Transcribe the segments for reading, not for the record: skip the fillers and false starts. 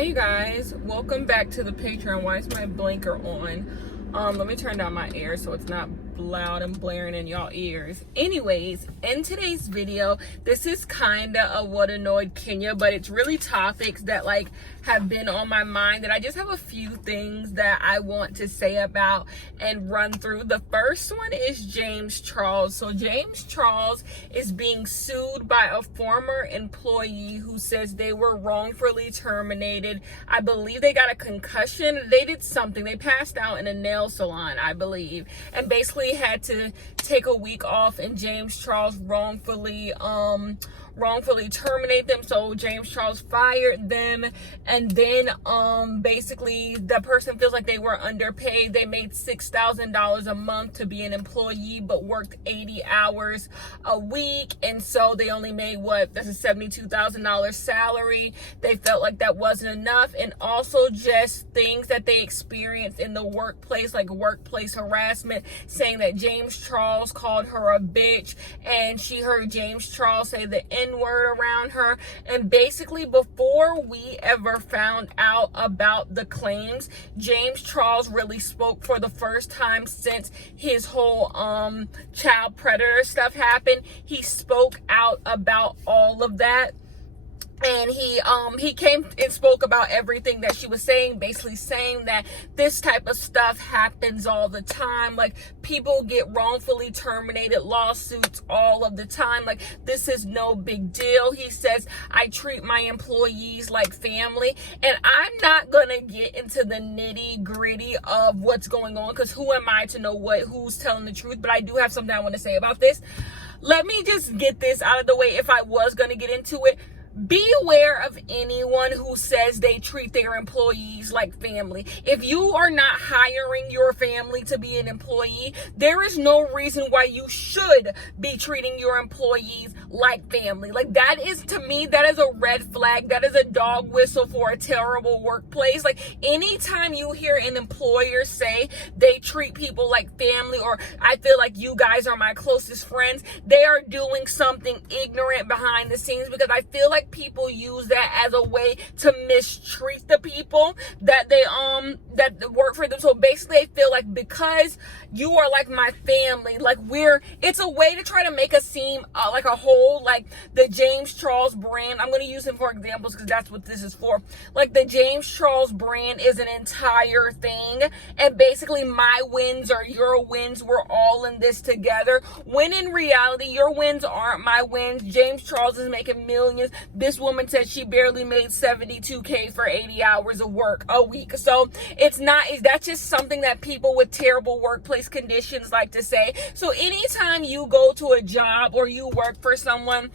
Hey guys, welcome back to the Patreon. Why is my blinker on? Let me turn down my air so it's not loud and blaring in y'all ears. Anyways, in today's video, this is kinda of what annoyed Kenya, but it's really topics that have been on my mind that I just have a few things that I want to say about and run through. The first one is James Charles. So James Charles is being sued by a former employee who says they were wrongfully terminated. I believe they got a concussion. They did something. They passed out in a nail salon, I believe, and basically had to take a week off, and James Charles wrongfully terminate them. So James Charles fired them, and then basically the person feels like they were underpaid. They made $6,000 a month to be an employee but worked 80 hours a week, and so they only made that's a $72,000 salary. They felt like that wasn't enough, and also just things that they experienced in the workplace, like workplace harassment, saying that James Charles called her a bitch, and she heard James Charles say the N-word around her. And basically, before we ever found out about the claims, James Charles really spoke for the first time since his whole child predator stuff happened. He spoke out about all of that. And he came and spoke about everything that she was saying, basically saying that this type of stuff happens all the time. Like, people get wrongfully terminated, lawsuits all of the time. Like, this is no big deal. He says, I treat my employees like family. And I'm not gonna get into the nitty gritty of what's going on, because who am I to know who's telling the truth? But I do have something I want to say about this. Let me just get this out of the way if I was gonna get into it. Be aware of anyone who says they treat their employees like family. If you are not hiring your family to be an employee, there is no reason why you should be treating your employees like family. Like, that is, to me, that is a red flag. That is a dog whistle for a terrible workplace. Like, anytime you hear an employer say they treat people like family, or I feel like you guys are my closest friends, they are doing something ignorant behind the scenes, because I feel like people use that as a way to mistreat the people that they that work for them. So basically, I feel like because you are like my family, like it's a way to try to make us seem like a whole. Like the James Charles brand, I'm going to use him for examples because that's what this is for. Like, the James Charles brand is an entire thing, and basically my wins are your wins. We're all in this together, when in reality your wins aren't my wins. James Charles is making millions. This woman said she barely made $72K for 80 hours of work a week. So that's just something that people with terrible workplace conditions like to say. So anytime you go to a job or you work for someone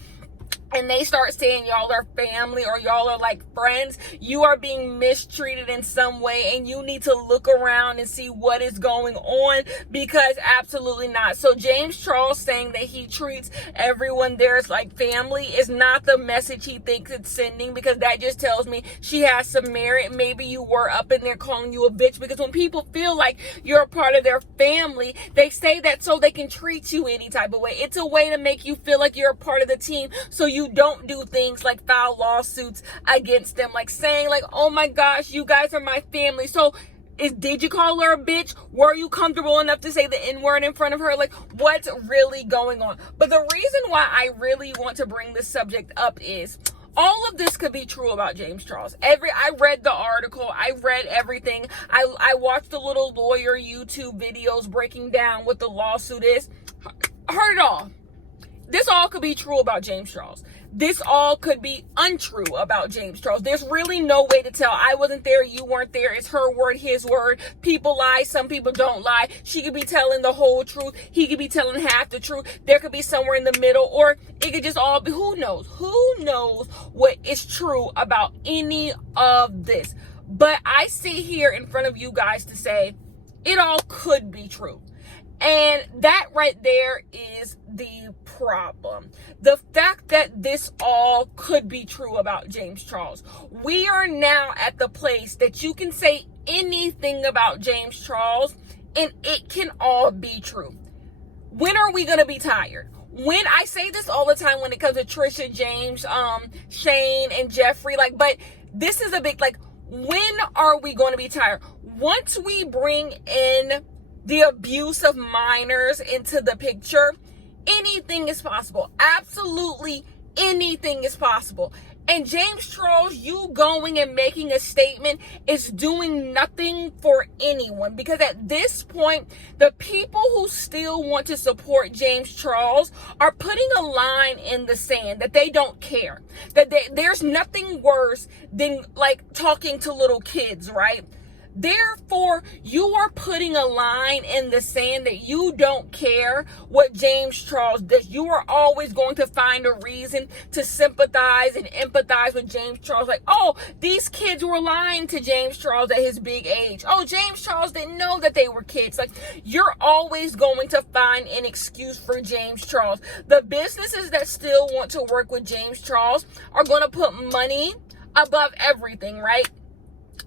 and they start saying y'all are family or y'all are like friends, you are being mistreated in some way, and you need to look around and see what is going on, because absolutely not. So James Charles saying that he treats everyone there as like family is not the message he thinks it's sending, because that just tells me she has some merit. Maybe you were up in there calling you a bitch, because when people feel like you're a part of their family, they say that so they can treat you any type of way. It's a way to make you feel like you're a part of the team, so you don't do things like file lawsuits against them, like saying like, oh my gosh, you guys are my family. So did you call her a bitch? Were you comfortable enough to say the N-word in front of her? Like, what's really going on? But the reason why I really want to bring this subject up is all of this could be true about James Charles. I read the article. I read everything. I watched the little lawyer YouTube videos breaking down what the lawsuit is. Heard it all. This all could be true about James Charles. This all could be untrue about James Charles. There's really no way to tell. I wasn't there. You weren't there. It's her word, his word. People lie. Some people don't lie. She could be telling the whole truth. He could be telling half the truth. There could be somewhere in the middle, or it could just all be, who knows? Who knows what is true about any of this? But I sit here in front of you guys to say it all could be true. And that right there is the problem. The fact that this all could be true about James Charles. We are now at the place that you can say anything about James Charles and it can all be true. When are we going to be tired? When I say this all the time when it comes to Trisha, James, Shane, and Jeffrey, but this is a big, When are we going to be tired? Once we bring in the abuse of minors into the picture, anything is possible. Absolutely anything is possible. And James Charles, you going and making a statement is doing nothing for anyone, because at this point, the people who still want to support James Charles are putting a line in the sand that they don't care. There's nothing worse than like talking to little kids, right? Therefore, you are putting a line in the sand that you don't care what James Charles does. You are always going to find a reason to sympathize and empathize with James Charles. Like, oh, these kids were lying to James Charles at his big age. Oh, James Charles didn't know that they were kids. Like, you're always going to find an excuse for James Charles. The businesses that still want to work with James Charles are going to put money above everything, right?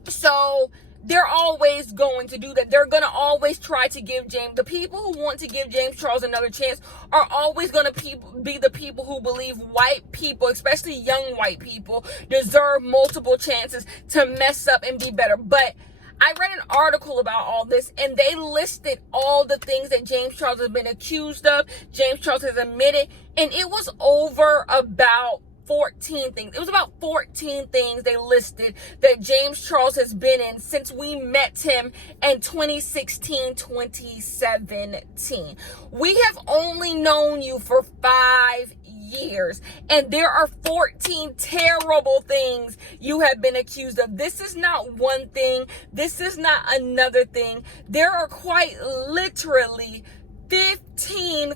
So they're always going to do that. They're going to always try to give the people who want to give James Charles another chance are always going to be the people who believe white people, especially young white people, deserve multiple chances to mess up and be better. But I read an article about all this, and they listed all the things that James Charles has been accused of, James Charles has admitted, and it was over about 14 things. It was about 14 things they listed that James Charles has been in since we met him in 2016, 2017. We have only known you for 5 years, and there are 14 terrible things you have been accused of. This is not one thing. This is not another thing. There are quite literally 14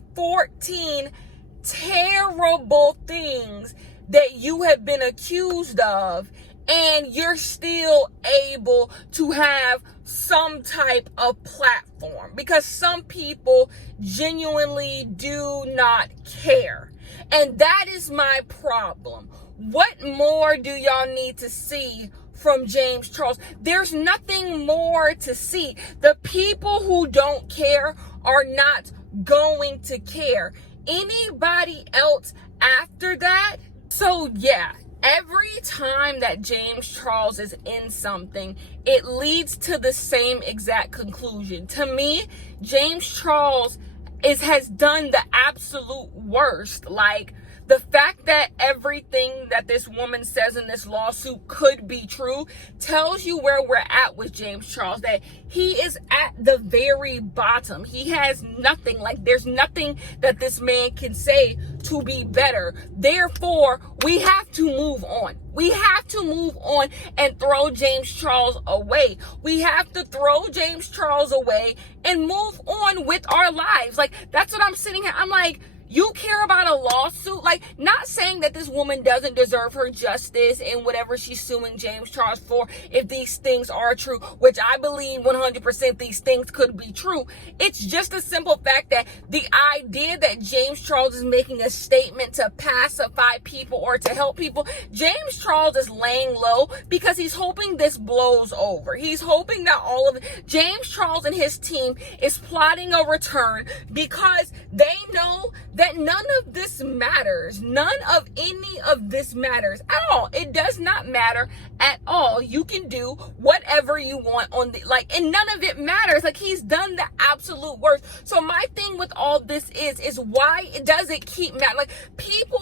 terrible things that you have been accused of, and you're still able to have some type of platform, because some people genuinely do not care. And that is my problem. What more do y'all need to see from James Charles? There's nothing more to see. The people who don't care are not going to care. Anybody else after that? So yeah, every time that James Charles is in something, it leads to the same exact conclusion. To me, James Charles has done the absolute worst. Like, the fact that everything that this woman says in this lawsuit could be true tells you where we're at with James Charles, that he is at the very bottom. He has nothing. Like, there's nothing that this man can say to be better. Therefore, we have to move on. We have to move on and throw James Charles away. We have to throw James Charles away and move on with our lives. Like, that's what I'm sitting here. I'm like, you care about a lawsuit? Like, not saying that this woman doesn't deserve her justice in whatever she's suing James Charles for, if these things are true, which I believe 100% these things could be true. It's just a simple fact that the idea that James Charles is making a statement to pacify people or to help people, James Charles is laying low because he's hoping this blows over. He's hoping that all of it, James Charles and his team is plotting a return because they know that none of this matters. None of any of this matters at all. It does not matter at all. You can do whatever you want on the, like, and none of it matters. Like, he's done the absolute worst. So my thing with all this is why does it keep mattering? Like,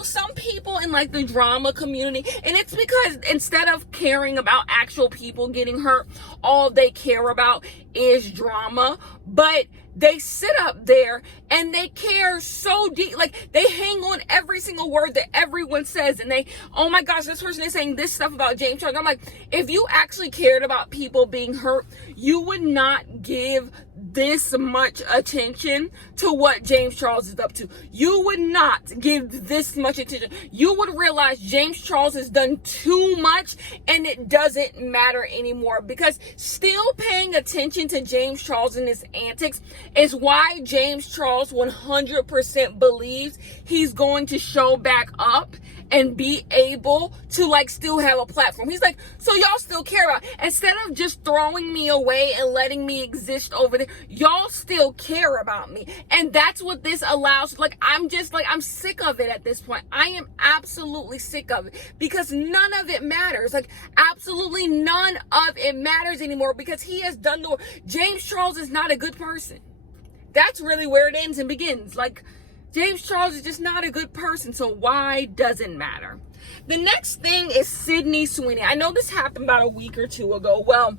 some people in like the drama community, and it's because instead of caring about actual people getting hurt, all they care about is drama. But they sit up there and they care so deep. Like, they hang on every single word that everyone says. And they, oh my gosh, this person is saying this stuff about James Charles. I'm like, if you actually cared about people being hurt, you would not give this much attention to what James Charles is up to. You would not give this much attention. You would realize James Charles has done too much and it doesn't matter anymore, because still paying attention to James Charles and his antics is why James Charles 100% believes he's going to show back up and be able to like still have a platform. He's like, so y'all still care about, instead of just throwing me away and letting me exist over there, y'all still care about me. And that's what this allows. Like, I'm sick of it at this point. I am absolutely sick of it, because none of it matters. Like, absolutely none of it matters anymore, because he has done the work. James Charles is not a good person. That's really where it ends and begins. Like, James Charles is just not a good person, so why doesn't matter? The next thing is Sydney Sweeney. I know this happened about a week or two ago. Well,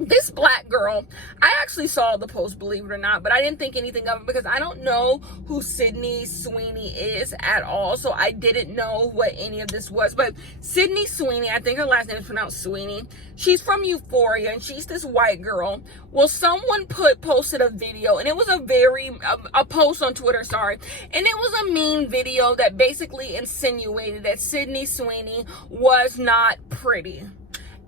this black girl, I actually saw the post, believe it or not, but I didn't think anything of it because I don't know who Sydney Sweeney is at all, so I didn't know what any of this was. But Sydney Sweeney, I think her last name is pronounced Sweeney. She's from Euphoria, and she's this white girl. Well, someone posted a video, and it was a post on Twitter, sorry, and it was a mean video that basically insinuated that Sydney Sweeney was not pretty.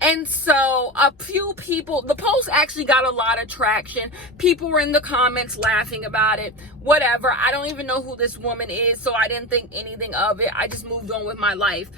And so a few people, the post actually got a lot of traction. People were in the comments laughing about it, whatever. I don't even know who this woman is, so I didn't think anything of it. I just moved on with my life.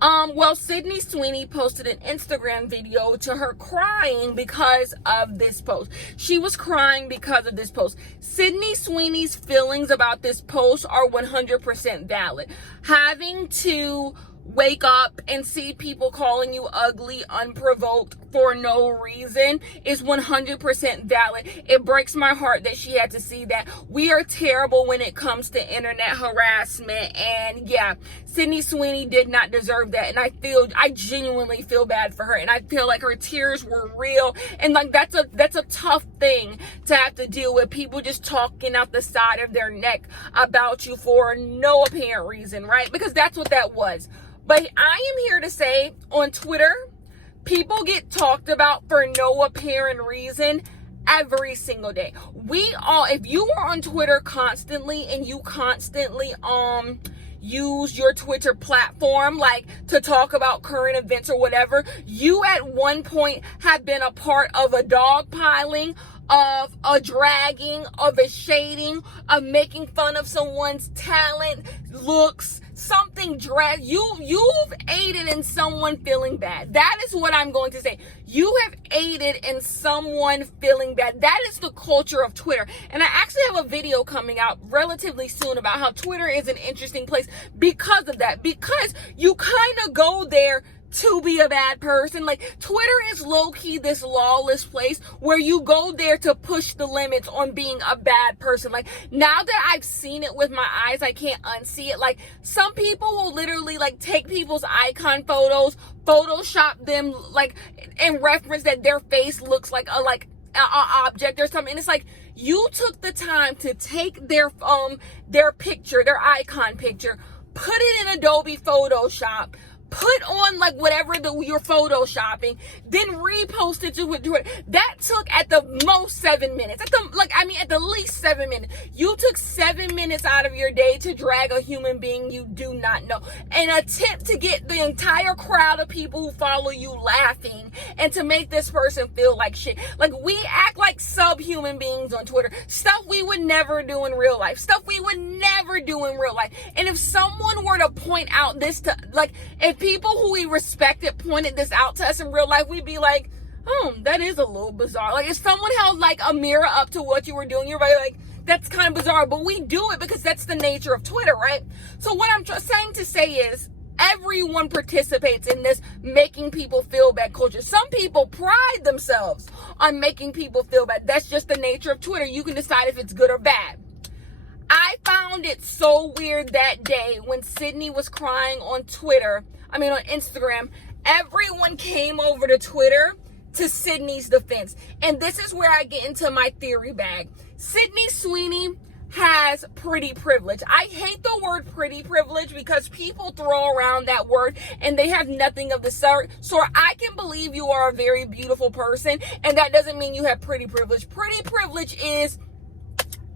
Well, Sydney Sweeney posted an Instagram video to her crying because of this post. She was crying because of this post. Sydney Sweeney's feelings about this post are 100% valid. Having to wake up and see people calling you ugly unprovoked for no reason is 100% valid. It breaks my heart that she had to see that. We are terrible when it comes to internet harassment, and yeah, Sydney Sweeney did not deserve that, and I genuinely feel bad for her, and I feel like her tears were real, and like that's a tough thing to have to deal with, people just talking out the side of their neck about you for no apparent reason, right? Because that's what that was. But I am here to say, on Twitter, people get talked about for no apparent reason every single day. If you are on Twitter constantly and you constantly use your Twitter platform like to talk about current events or whatever, you at one point have been a part of a dogpiling, of a dragging, of a shading, of making fun of someone's talent, looks, something you've aided in someone feeling bad. That is what I'm going to say. You have aided in someone feeling bad. That is the culture of Twitter. And I actually have a video coming out relatively soon about how Twitter is an interesting place because of that. Because you kind of go there to be a bad person. Like, Twitter is low-key this lawless place where you go there to push the limits on being a bad person. Like, now that I've seen it with my eyes, I can't unsee it. Like, some people will literally like take people's icon photos, Photoshop them like in reference that their face looks like a object or something. And it's like, you took the time to take their picture, their icon picture, put it in Adobe Photoshop, put on like whatever you're photoshopping, then repost it to Twitter. That took at the most 7 minutes. At the least 7 minutes. You took 7 minutes out of your day to drag a human being you do not know, and attempt to get the entire crowd of people who follow you laughing, and to make this person feel like shit. Like, we act like subhuman beings on Twitter. Stuff we would never do in real life. And if someone were to point out this to, like, if people who we respected pointed this out to us in real life, we'd be like, oh, that is a little bizarre. Like, if someone held like a mirror up to what you were doing, you're right, like, that's kind of bizarre. But we do it because that's the nature of Twitter, right? So what I'm saying to say is, everyone participates in this making people feel bad culture. Some people pride themselves on making people feel bad. That's just the nature of Twitter. You can decide if it's good or bad. I found it so weird that day when Sydney was crying on Instagram. Everyone came over to Twitter to Sydney's defense. And this is where I get into my theory bag. Sydney Sweeney has pretty privilege. I hate the word pretty privilege because people throw around that word and they have nothing of the sort. So I can believe you are a very beautiful person, and that doesn't mean you have pretty privilege. Pretty privilege is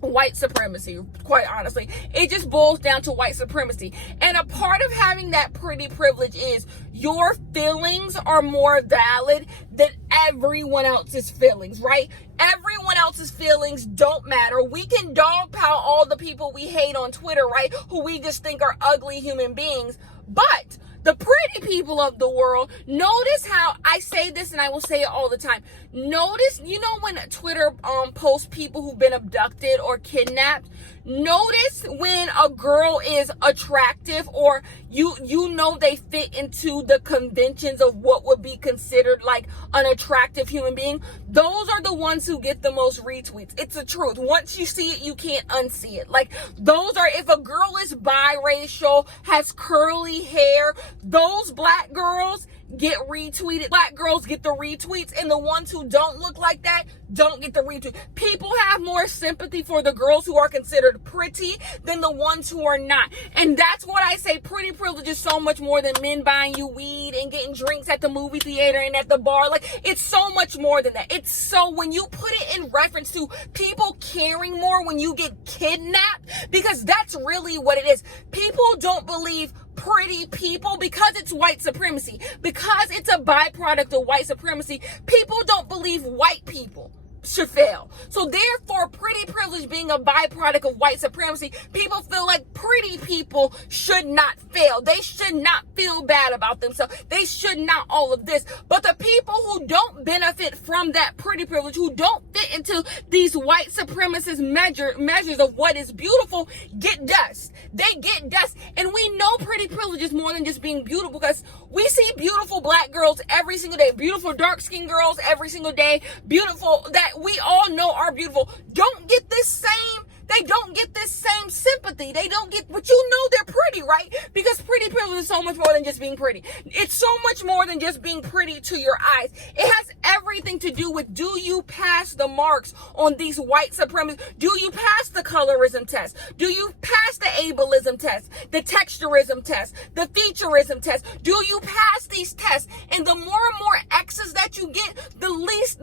white supremacy, quite honestly. It just boils down to white supremacy. And a part of having that pretty privilege is your feelings are more valid than everyone else's feelings, right? Everyone else's feelings don't matter. We can dogpile all the people we hate on Twitter, right? Who we just think are ugly human beings. But the pretty people of the world, notice how I say this, and I will say it all the time. Notice, you know, when Twitter posts people who've been abducted or kidnapped, notice when a girl is attractive, or you know they fit into the conventions of what would be considered like an attractive human being. Those are the ones who get the most retweets. It's the truth. Once you see it, you can't unsee it. Like, those are, if a girl is biracial, has curly hair, those black girls get retweeted. Black girls get the retweets, and the ones who don't look like that don't get the retweet. People have more sympathy for the girls who are considered pretty than the ones who are not. And that's what I say, pretty privilege is so much more than men buying you weed and getting drinks at the movie theater and at the bar. Like, it's so much more than that. It's so, when you put it in reference to people caring more when you get kidnapped, because that's really what it is. People don't believe pretty people because it's white supremacy, because it's a byproduct of white supremacy. People don't believe white people should fail. So therefore, pretty privilege being a byproduct of white supremacy, people feel like pretty people should not fail. They should not feel bad about themselves. They should not all of this. But the people who don't benefit from that pretty privilege, who don't fit into these white supremacist measures of what is beautiful, get dust. They get dust. And we know pretty privilege is more than just being beautiful, because we see beautiful black girls every single day, beautiful dark-skinned girls every single day, beautiful, that we all know are beautiful, don't get this same, they don't get this same sympathy. They don't get, but you know they're pretty, right? Because pretty privilege is so much more than just being pretty. It's so much more than just being pretty to your eyes. It has everything to do with, do you pass the marks on these white supremacists? Do you pass the colorism test? Do you pass the ableism test, the texturism test, the featureism test? Do you pass these tests? And the more and more X's that you get, the less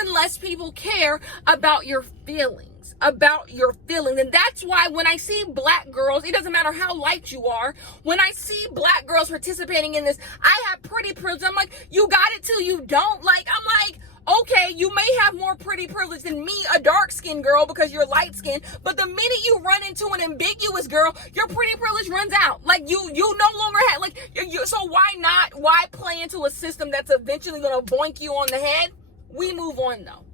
and less people care about your feelings. And that's why when I see black girls, it doesn't matter how light you are, when I see black girls participating in this, I have pretty privilege. I'm like, you got it till you don't. Like, I'm like, okay, you may have more pretty privilege than me, a dark-skinned girl, because you're light-skinned, but the minute you run into an ambiguous girl, your pretty privilege runs out. Like, you no longer have, like, so why play into a system that's eventually going to boink you on the head? We move on, though.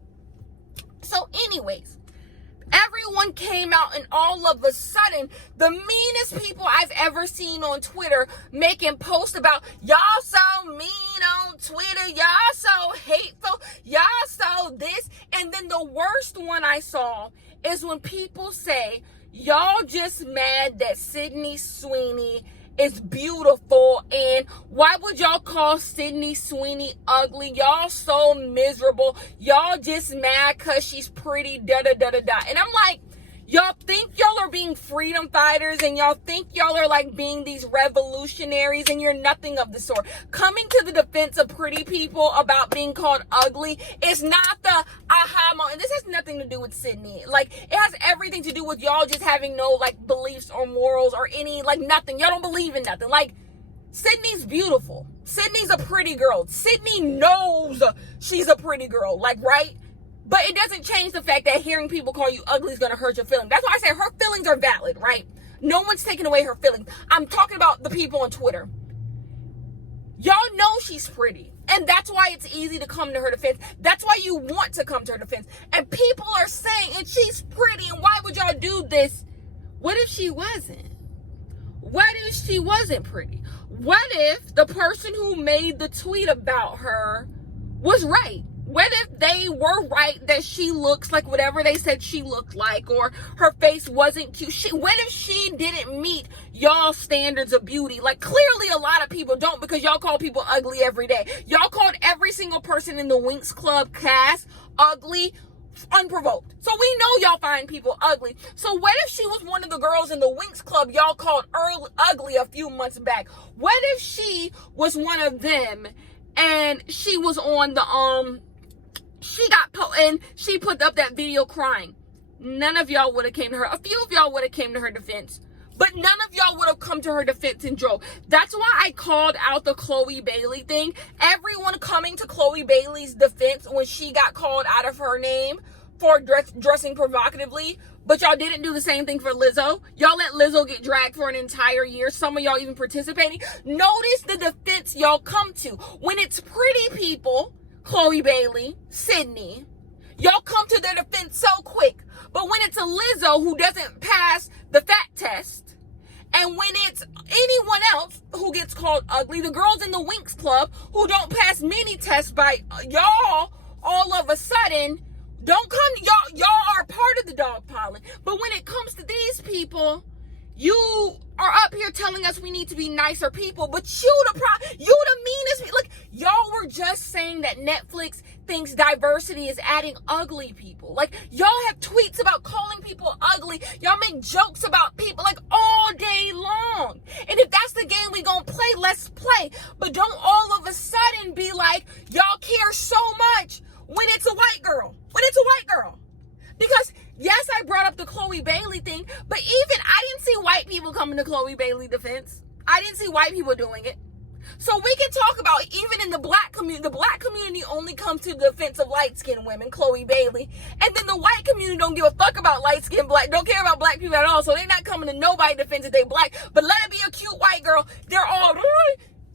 So anyways, everyone came out, and all of a sudden, the meanest people I've ever seen on Twitter making posts about, y'all so mean on Twitter, y'all so hateful, y'all so this. And then the worst one I saw is when people say, y'all just mad that Sydney Sweeney is beautiful, and why would y'all call Sydney Sweeney ugly? Y'all so miserable. Y'all just mad because she's pretty, da-da-da-da-da. And I'm like, y'all think y'all are being freedom fighters, and y'all think y'all are like being these revolutionaries, and you're nothing of the sort. Coming to the defense of pretty people about being called ugly is not the aha moment. This has nothing to do with Sydney. Like, it has everything to do with y'all just having no like beliefs or morals or any, like, nothing. Y'all don't believe in nothing. Like, Sydney's beautiful. Sydney's a pretty girl. Sydney knows she's a pretty girl. Like, right? But it doesn't change the fact that hearing people call you ugly is going to hurt your feelings. That's why I say her feelings are valid, right? No one's taking away her feelings. I'm talking about the people on Twitter. Y'all know she's pretty. And that's why it's easy to come to her defense. That's why you want to come to her defense. And people are saying, and she's pretty, and why would y'all do this? What if she wasn't? What if she wasn't pretty? What if the person who made the tweet about her was right? What if they were right that she looks like whatever they said she looked like, or her face wasn't cute? What if she didn't meet y'all's standards of beauty? Like, clearly a lot of people don't, because y'all call people ugly every day. Y'all called every single person in the Winx Club cast ugly, unprovoked. So we know y'all find people ugly. So what if she was one of the girls in the Winx Club y'all called ugly a few months back? What if she was one of them, and she was on the, and she put up that video crying? None of y'all would have came to her. A few of y'all would have came to her defense, but none of y'all would have come to her defense and drove. That's why I called out the Chloe Bailey thing. Everyone coming to Chloe Bailey's defense when she got called out of her name for dressing provocatively But y'all didn't do the same thing for Lizzo. Y'all let Lizzo get dragged for an entire year. Some of y'all even participating. Notice the defense y'all come to. When it's pretty people, Chloe Bailey, Sydney, y'all come to their defense so quick. But when it's a Lizzo who doesn't pass the fat test, and when it's anyone else who gets called ugly, the girls in the Winx Club who don't pass many tests by y'all, all of a sudden, don't come to y'all are part of the dog pollen. But when it comes to these people, you are up here telling us we need to be nicer people, but you the meanest. Like, y'all were just saying that Netflix thinks diversity is adding ugly people. Like, y'all have tweets about calling people ugly. Y'all make jokes about people like all day long. And if that's the game we gonna play, let's play. But don't all of a sudden be like, y'all care so much when it's a white girl. Because yes, I brought up the Chloe Bailey thing, but even I didn't see white people coming to Chloe Bailey defense. I didn't see white people doing it. So we can talk about, even in the black community only comes to the defense of light-skinned women, Chloe Bailey. And then the white community don't give a fuck about light-skinned black, don't care about black people at all. So they're not coming to nobody's defense if they black. But let it be a cute white girl. They're all,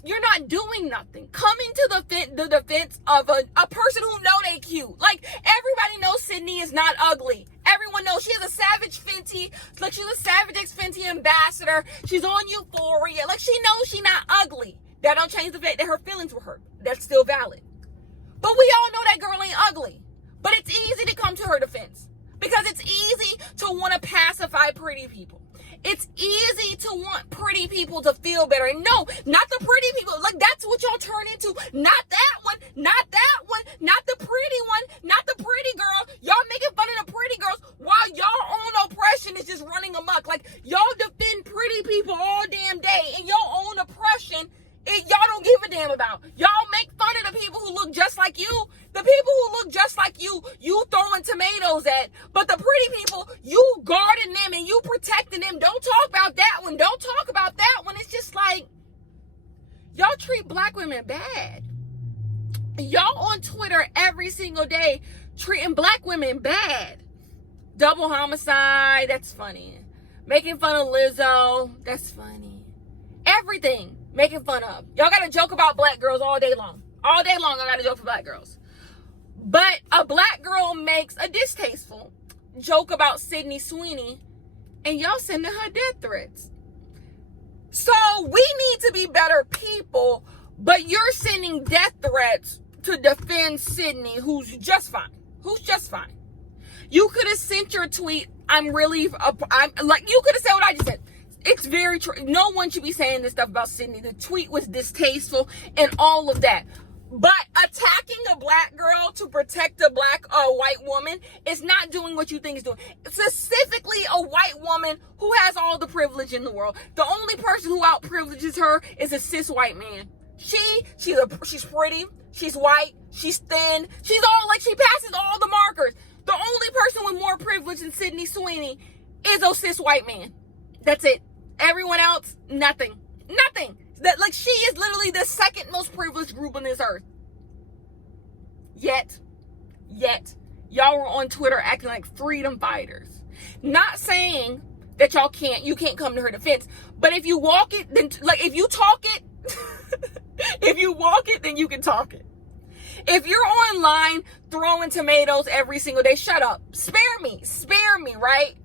you're not doing nothing. Coming to the defense of a person who know they cute. Like, everybody knows Sydney is not ugly. Everyone knows she's a Savage Fenty. Like, she's a Savage X Fenty ambassador. She's on Euphoria. Like, she knows she's not ugly. That don't change the fact that her feelings were hurt. That's still valid. But we all know that girl ain't ugly. But it's easy to come to her defense. Because it's easy to want to pacify pretty people. It's easy to want pretty people to feel better. And no, not the pretty people. Like, that's what y'all turn into. Not that one. Not that one. Not the pretty one. Not the pretty girl. Y'all making fun of the pretty girls while y'all own oppression is just running amok. Like, y'all defend pretty people all damn day. And y'all own oppression, y'all don't give a damn about. Y'all make fun of the people who look just like you. The people who look just like you throwing tomatoes at. But the pretty people, you guarding them and you protecting them. Don't talk about that one. Don't talk about that one. It's just like, y'all treat black women bad. Y'all on Twitter every single day treating black women bad. Double homicide, that's funny. Making fun of Lizzo, that's funny. Everything making fun of. Y'all got to joke about black girls all day long. All day long, I got to joke for black girls. But a black girl makes a distasteful joke about Sydney Sweeney, and y'all sending her death threats. So we need to be better people, but you're sending death threats to defend Sydney, who's just fine. You could have sent your tweet, you could have said what I just said. It's very true. No one should be saying this stuff about Sydney. The tweet was distasteful and all of that. But attacking a black girl to protect a white woman is not doing what you think is doing. Specifically, a white woman who has all the privilege in the world. The only person who out-privileges her is a cis white man. She's pretty, she's white, she's thin, she passes all the markers. The only person with more privilege than Sydney Sweeney is a cis white man. That's it. Everyone else, nothing. She is literally the second most privileged group on this earth. Yet, y'all were on Twitter acting like freedom fighters. Not saying that you can't come to her defense. But if you walk it, then, if you talk it, if you walk it, then you can talk it. If you're online throwing tomatoes every single day, shut up. Spare me, right?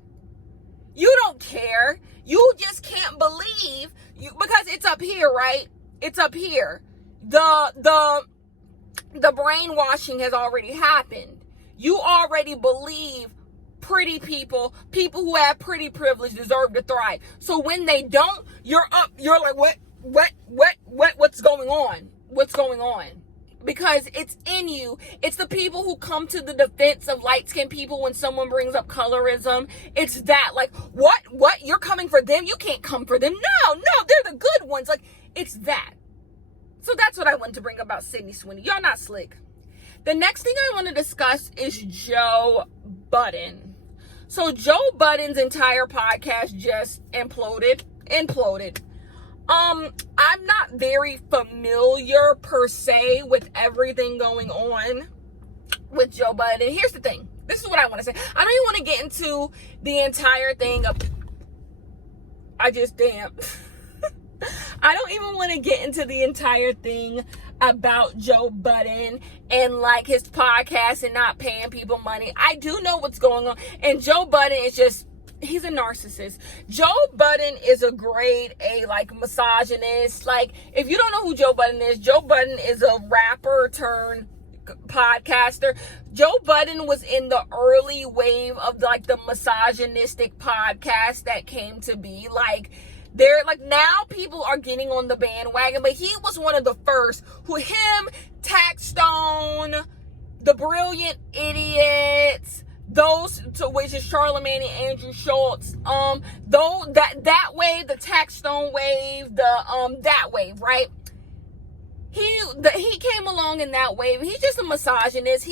You don't care. You just can't believe because it's up here, right? It's up here. The brainwashing has already happened. You already believe pretty people who have pretty privilege deserve to thrive. So when they don't, you're like, what's going on? What's going on? Because it's in you. It's the people who come to the defense of light-skinned people when someone brings up colorism. It's that, like, what? You're coming for them? You can't come for them. No, they're the good ones. Like, it's that. So that's what I wanted to bring up about Sydney Sweeney. Y'all not slick. The next thing I want to discuss is Joe Budden. So Joe Budden's entire podcast just imploded. I'm not very familiar per se with everything going on with Joe Budden. Here's the thing. this is what I want to say. I don't even want to get into the entire thing of, I don't even want to get into the entire thing about Joe Budden and like his podcast and not paying people money. I do know what's going on. And Joe Budden is just, he's a narcissist. Joe Budden is a grade A, like, misogynist. Like, if you don't know who Joe Budden is a rapper turned podcaster. Joe Budden was in the early wave of like the misogynistic podcast that came to be. Like, they're like, now people are getting on the bandwagon, but he was one of the first who, him, Taxstone, the Brilliant Idiots, those, to which is Charlemagne and Andrew Schultz, though that wave, the Taxstone wave, that wave, right? He came along in that wave. He's just a misogynist.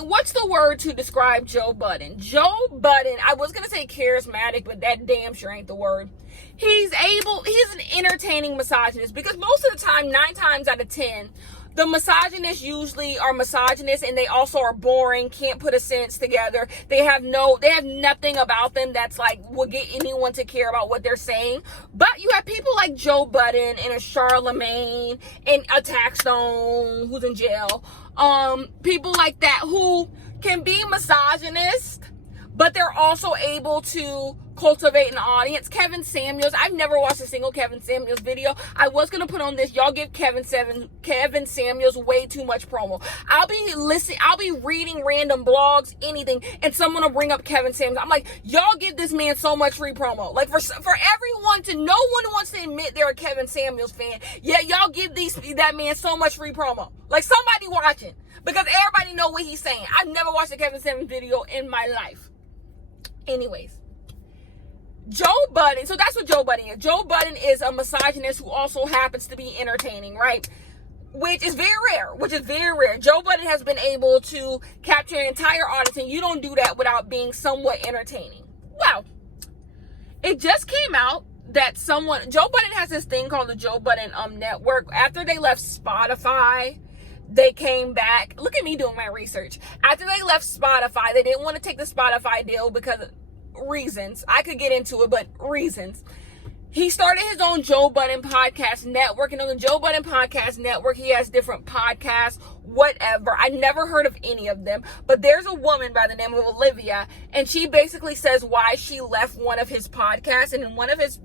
What's the word to describe Joe Budden? Joe Budden, I was going to say charismatic, but that damn sure ain't the word. He's an entertaining misogynist, because most of the time, 9 times out of 10, the misogynists usually are misogynists, and they also are boring, can't put a sentence together. They have nothing about them that's like, will get anyone to care about what they're saying. But you have people like Joe Budden and a Charlemagne and a Taxstone who's in jail. People like that who can be misogynist, but they're also able to cultivate an audience. Kevin Samuels, I've never watched a single Kevin Samuels video. I was gonna put on this, y'all give Kevin Samuels way too much promo. I'll be reading random blogs, anything, and someone will bring up Kevin Samuels. I'm like, y'all give this man so much free promo. Like, for everyone to, no one wants to admit they're a Kevin Samuels fan, yet y'all give that man so much free promo. Like, somebody watching, because everybody know what he's saying. I've never watched a Kevin Samuels video in my life. Anyways, Joe Budden, so that's what Joe Budden is. Joe Budden is a misogynist who also happens to be entertaining, right? Which is very rare. Joe Budden has been able to capture an entire audience, and you don't do that without being somewhat entertaining. Well, it just came out that Joe Budden has this thing called the Joe Budden Network. After they left Spotify, they came back. Look at me doing my research. After they left Spotify, they didn't want to take the Spotify deal because reasons. I could get into it, but reasons. He started his own Joe Budden Podcast Network, and on the Joe Budden Podcast Network, he has different podcasts, whatever. I never heard of any of them, but there's a woman by the name of Olivia, and she basically says why she left one of his podcasts, and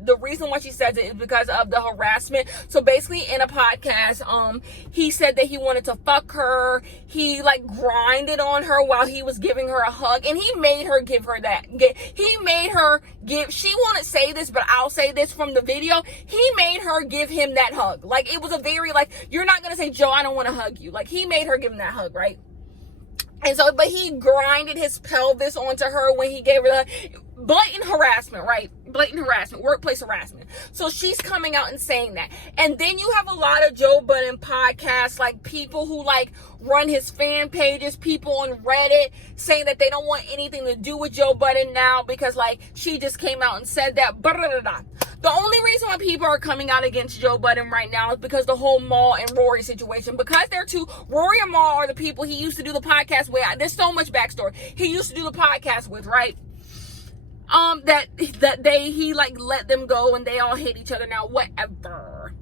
the reason why she says it is because of the harassment. So basically, in a podcast, he said that he wanted to fuck her. He like grinded on her while he was giving her a hug, and he made her give her that. She won't say this, but I'll say this from the video. He made her give him that hug. Like, it was a very, like, you're not gonna say, Joe, I don't want to hug you. Like, he made her give him that hug, right? And so, but he grinded his pelvis onto her when he gave her the blatant harassment, right? Blatant harassment, workplace harassment. So she's coming out and saying that. And then you have a lot of Joe Budden podcasts, like people who like run his fan pages, people on Reddit saying that they don't want anything to do with Joe Budden now because like she just came out and said that. The only reason why people are coming out against Joe Budden right now is because the whole Mal and Rory situation. Because Rory and Mal are the people he used to do the podcast with. There's so much backstory. He used to do the podcast with, right? He like let them go and they all hate each other now, whatever.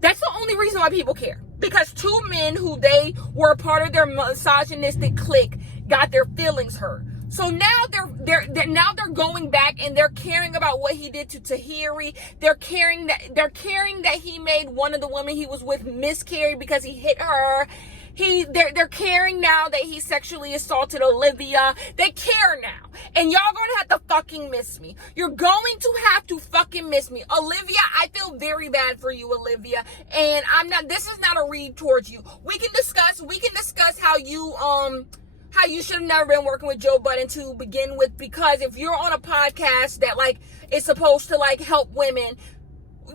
That's the only reason why people care. Because 2 men who they were a part of their misogynistic clique got their feelings hurt. So now they're going back and they're caring about what he did to Tahiri. They're caring that he made one of the women he was with miscarry because he hit her. They're caring now that he sexually assaulted Olivia. They care now. And y'all gonna have to fucking miss me. You're going to have to fucking miss me. Olivia, I feel very bad for you, Olivia. And this is not a read towards you. We can discuss how you should have never been working with Joe Budden to begin with, because if you're on a podcast that like is supposed to like help women,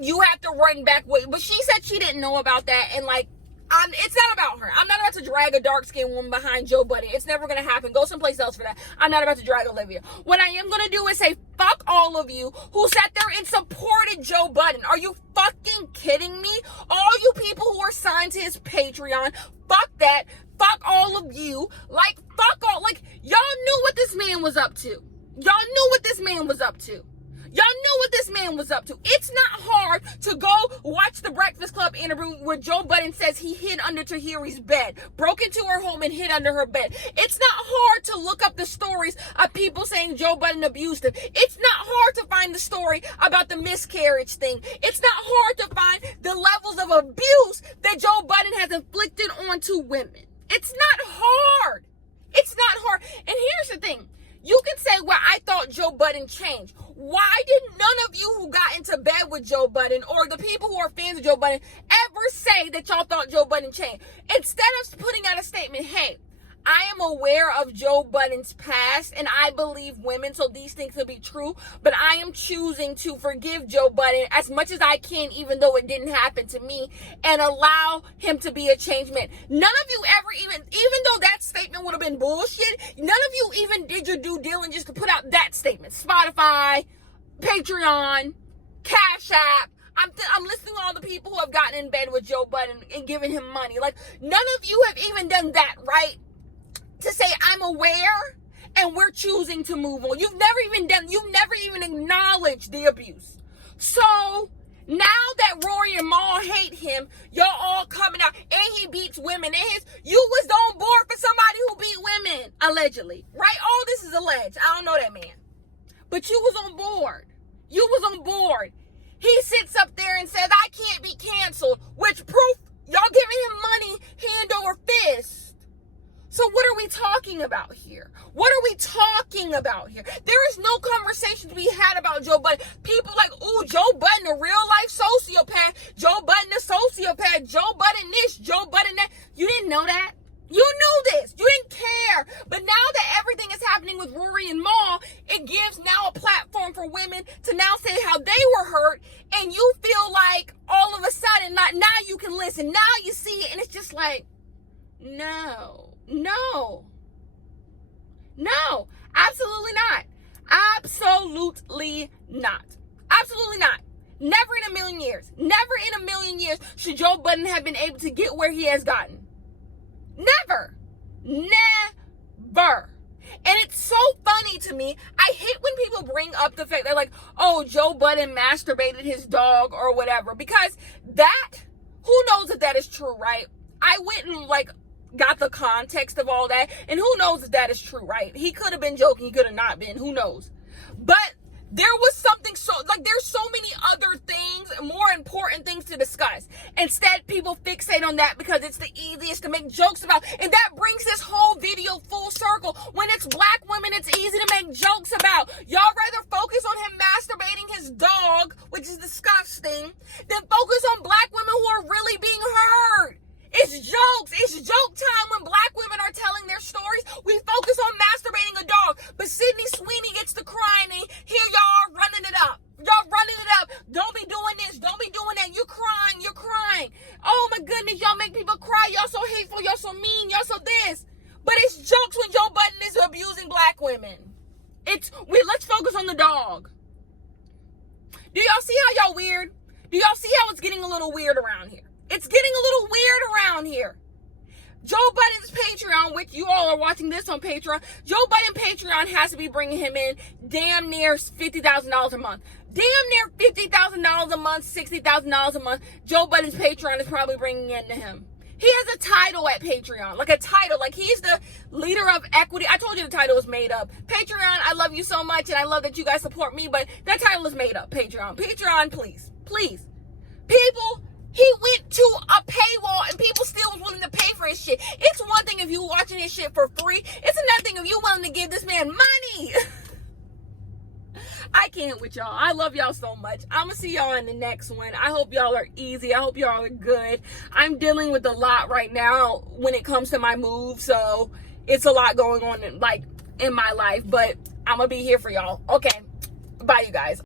you have to run back with. But she said she didn't know about that, and like It's not about her. I'm not about to drag a dark-skinned woman behind Joe Budden. It's never going to happen. Go someplace else for that. I'm not about to drag Olivia. What I am going to do is say, fuck all of you who sat there and supported Joe Budden. Are you fucking kidding me? All you people who are signed to his Patreon, fuck that. Fuck all of you. Like, fuck all. Like, y'all knew what this man was up to. Y'all knew what this man was up to. Y'all knew what this man was up to. It's not hard to go watch the Breakfast Club interview where Joe Budden says he hid under Tahiri's bed, broke into her home and hid under her bed. It's not hard to look up the stories of people saying Joe Budden abused him. It's not hard to find the story about the miscarriage thing. It's not hard to find the levels of abuse that Joe Budden has inflicted onto women. It's not hard. It's not hard. And here's the thing. You can say, well, I thought Joe Budden changed. Why did none of you who got into bed with Joe Budden or the people who are fans of Joe Budden ever say that y'all thought Joe Budden changed? Instead of putting out a statement, hey, I am aware of Joe Budden's past and I believe women, so these things could be true, but I am choosing to forgive Joe Budden as much as I can, even though it didn't happen to me, and allow him to be a changed man. None of you ever even though that statement would have been bullshit, none of you even did your due diligence to put out that statement. Spotify, Patreon, Cash App. I'm listing all the people who have gotten in bed with Joe Budden and given him money. Like, none of you have even done that, right? To say, I'm aware and we're choosing to move on. You've never even acknowledged the abuse. So now that Rory and Mal hate him, y'all all coming out, and he beats women, and you was on board for somebody who beat women, allegedly, right? All this is alleged. I don't know that man. But you was on board. You was on board. He sits up there and says, I can't be canceled, which proof y'all giving him money hand over fist. So what are we talking about here? What are we talking about here? There is no conversation to be had about Joe Budden. People like, ooh, Joe Budden, a real life sociopath. Joe Budden, a sociopath. Joe Budden this, Joe Budden that. You didn't know that. You knew this. You didn't care. But now that everything is happening with Rory and Mal, it gives now a platform for women to now say how they were hurt. And you feel like all of a sudden, now you can listen. Now you see it. And it's just like, no, absolutely not. Absolutely not. Absolutely not. Never in a million years should Joe Budden have been able to get where he has gotten. Never. And it's so funny to me. I hate when people bring up the fact that, like, oh, Joe Budden masturbated his dog or whatever, because that, who knows if that is true, right? I went and, like, got the context of all that, and who knows if that is true, right? He could have been joking, he could have not been, who knows? But there was something there's so many other things, more important things to discuss. Instead, people fixate on that because it's the easiest to make jokes about, and that brings this whole video full circle. When it's black women, it's easy to make jokes about. Y'all rather focus on him masturbating his dog, which is disgusting, than focus on black women who are really being hurt. It's jokes. It's joke time when black women are telling their stories. We focus on masturbating a dog. But Sydney Sweeney gets to crying, and here y'all are running it up. Y'all running it up. Don't be doing this. Don't be doing that. You're crying. Oh my goodness, y'all make people cry. Y'all so hateful. Y'all so mean. Y'all so this. But it's jokes when Joe Budden is abusing black women. Let's focus on the dog. Do y'all see how y'all weird? Do y'all see how it's getting a little weird around here? It's getting a little weird around here. Joe Budden's Patreon, which you all are watching this on Patreon, Joe Budden Patreon has to be bringing him in damn near $50,000 a month. Damn near $50,000 a month, $60,000 a month. Joe Budden's Patreon is probably bringing in to him. He has a title at Patreon, like a title, like he's the leader of equity. I told you the title was made up. Patreon, I love you so much, and I love that you guys support me, but that title is made up. Patreon, please. People, he went to a paywall and people still was willing to pay for his shit. It's one thing if you watching his shit for free. It's another thing if you willing to give this man money. I can't with y'all. I love y'all so much. I'm going to see y'all in the next one. I hope y'all are easy. I hope y'all are good. I'm dealing with a lot right now when it comes to my move. So it's a lot going on in my life. But I'm going to be here for y'all. Okay. Bye, you guys.